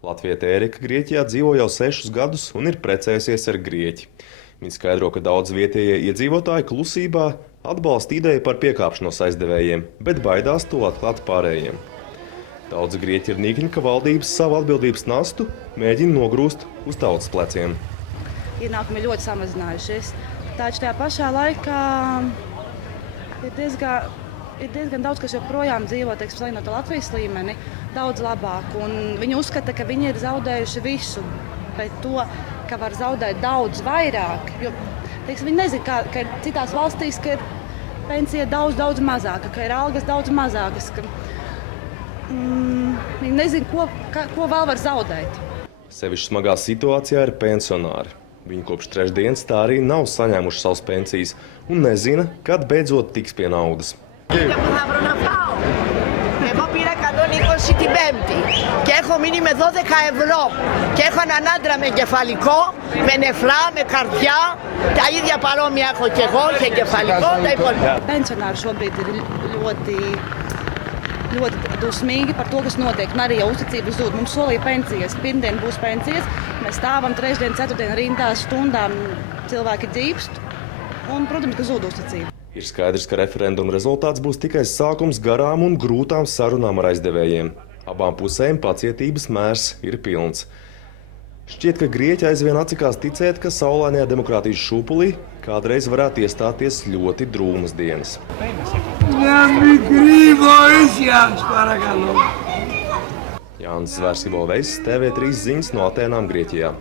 Latviete Ērika Grieķijā dzīvo jau 6 gadus un ir precējusies ar grieķi. Viņa skaidro, ka daudz vietējie iedzīvotāji klusībā atbalsta ideju par piekāpšanos aizdevējiem, bet baidās to atklāt pārējiem. Daudz grieķi ir nikni, ka valdības savu atbildības nastu mēģina nogrūst uz tautas pleciem. Ienākumi ļoti samazinājušies, taču tajā pašā laikā ir diezgan daudz, kas joprojām dzīvo, salīdzinot ar Latvijas līmeni, daudz labāk. Un viņi uzskata, ka viņi ir zaudējuši visu, bet to, ka var zaudēt daudz vairāk. Jo, viņi nezina, ka ir citās valstīs, ka ir pensija daudz mazāka, ka ir algas daudz mazākas. Viņi nezina, ko vēl var zaudēt. Sevišķi smagā situācijā ir pensionāri. Viņi kopš trešdienas tā arī nav saņēmuši savas pensijas un nezina, kad beidzot tiks pie naudas. Εγώ πήρα 120 την Πέμπτη και έχω μείνει με 12 ευρώ και έχω έναν άντρα με κεφαλικό, με νεφρά, με καρδιά, τα ίδια παρόμοια έχω και εγώ και κεφαλικό, τα υπόλοιπα. Pensionāri šobrīd ir ļoti dusmīgi par to, kas notiek, un arī jau uzticība zūd. Mums solīja pensijas, pirmdien būs pensijas, mēs stāvam trešdien, ceturtdien rindās stundām, cilvēki dzīvst, un, protams, ka zūd uzticība. Ir skaidrs, ka referenduma rezultāts būs tikai sākums garām un grūtām sarunām ar aizdevējiem. Abām pusēm pacietības mērs ir pilns. Šķiet, ka grieķi aizvien atsakās ticēt, ka saulainajā demokrātijas šūpulī kādreiz varētu iestāties ļoti drūmas dienas. Jānis Zvērs, TV3 ziņas no Atēnām, Grieķijā.